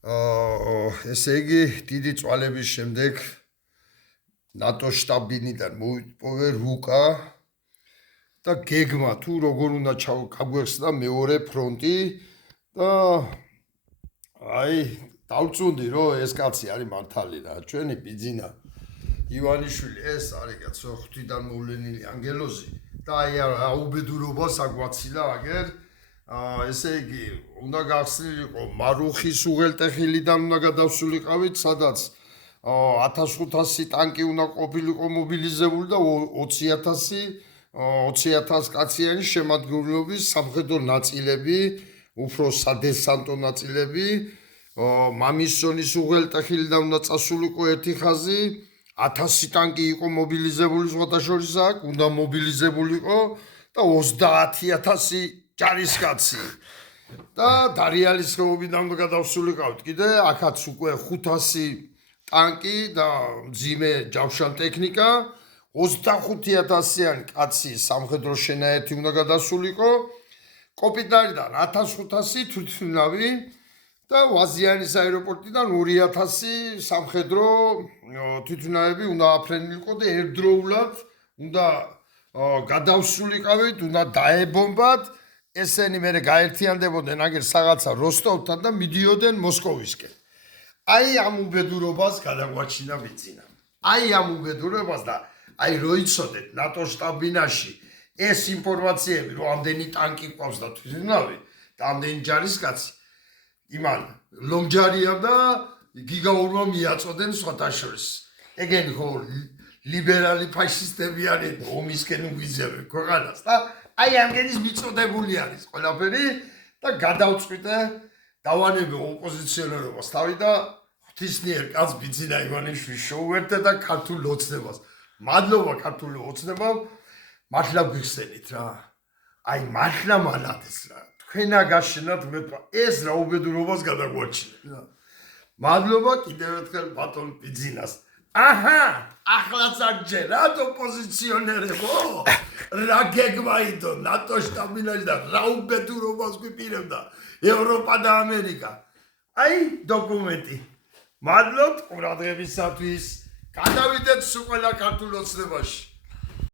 ესე იგი, დიდი წვალების შემდეგ ნატოს შტაბინიდან მოიპოვე რუკა და გეგმა თუ როგორ უნდა გაგვეხსნა მეორე ფრონტი და აი დავწუნდი რომ ეს კაცი არის მართალი რა ჩვენი ბიძინა ივანიშვილი ეს არის კაცო ღვთიდან მოვლენილი ანგელოზი და აი აუბედურობას აგვაცილა აგერ ესე იგი უნდა გახსნილიყო მარუხის უღელტეხილიდან უნდა გადავსულიყავით სადაც 1500 ტანკი უნდა ყოფილიყო მობილიზებული და 20,000 კაციანი შემადგენლობის სამხედრო ნაწილები, უფრო სადესანტო ნაწილები, მამისონის უღელტეხილიდან უნდა წასულიყო ერთი ხაზი, 1000 ტანკი იყო მობილიზებული სხვადასხვა აქ, უნდა მობილიზებულიყო და 30,000 ჯარისკაცი. და დარიალის ხეობიდან უნდა გადავსულიყავთ კიდე, აქაც უკვე 500 ტანკი და მძიმე ჯავშან ტექნიკა 25,000-იანი კაცი სამხედრო შენაერთი უნდა გადასულიყო კოპიტარიდან 1500 თვითმფრინავი და ვაზიანის აეროპორტიდან 2000 სამხედრო თვითმფრინავები უნდა აფრენილიყო და ერთდროულად უნდა გადავსულიყავით, უნდა დაებომბათ ესენი მერე გაერთიანდებოდნენ აგერ რაღაცა როსტოვთან და მიდიოდნენ მოსკოვისკენ. აი ამ უბედურობას გადაგვაჩინა ბიძინა. აი ამ უბედურებას და აი რო იცოდეთ ნატოს შტაბ-ბინაში ეს ინფორმაციები რომ ამდენი ტანკი ყავს და თვითმფრინავი და ამდენი ჯარისკაცი იმან ლომჯარია და გიგაურმა მიაწოდენ სხვათაშორის. ეგენი ხო ლიბერალი ფაშისტები არის ომისკენ უგიზებენ ქვეყანას და აი ამგენის მიწოდებული არის ყველაფერი და გადავწყვიტე დავანებე ოპოზიციონერობას თავი და ღვთისმიერ კაც ბიძინა ივანიშვილს შოუერთდა და ქართულ ოცნებას. მადლობა ქართულ ოცნებამ, მართლა გვიხსენით რა. აი მართლა მანადეს რა. თქვენა გაშენათ მეტყვა ეს რა უბედურობას გადაგვაჩინეთ რა. მადლობა კიდევ ერთხელ ბატონ ბიძინას. აჰა, ახლაც აღჯერათ ოპოზიციონერებო. რა გეგმაიდო ნატოს შტაბ-ბინაში და რა უბედურობას გვიპირებდა ევროპა და ამერიკა. აი დოკუმენტი. მადლობთ ყურადღებისათვის. გადავიდეთ სულ ყველა ქართულ ოცნებაში.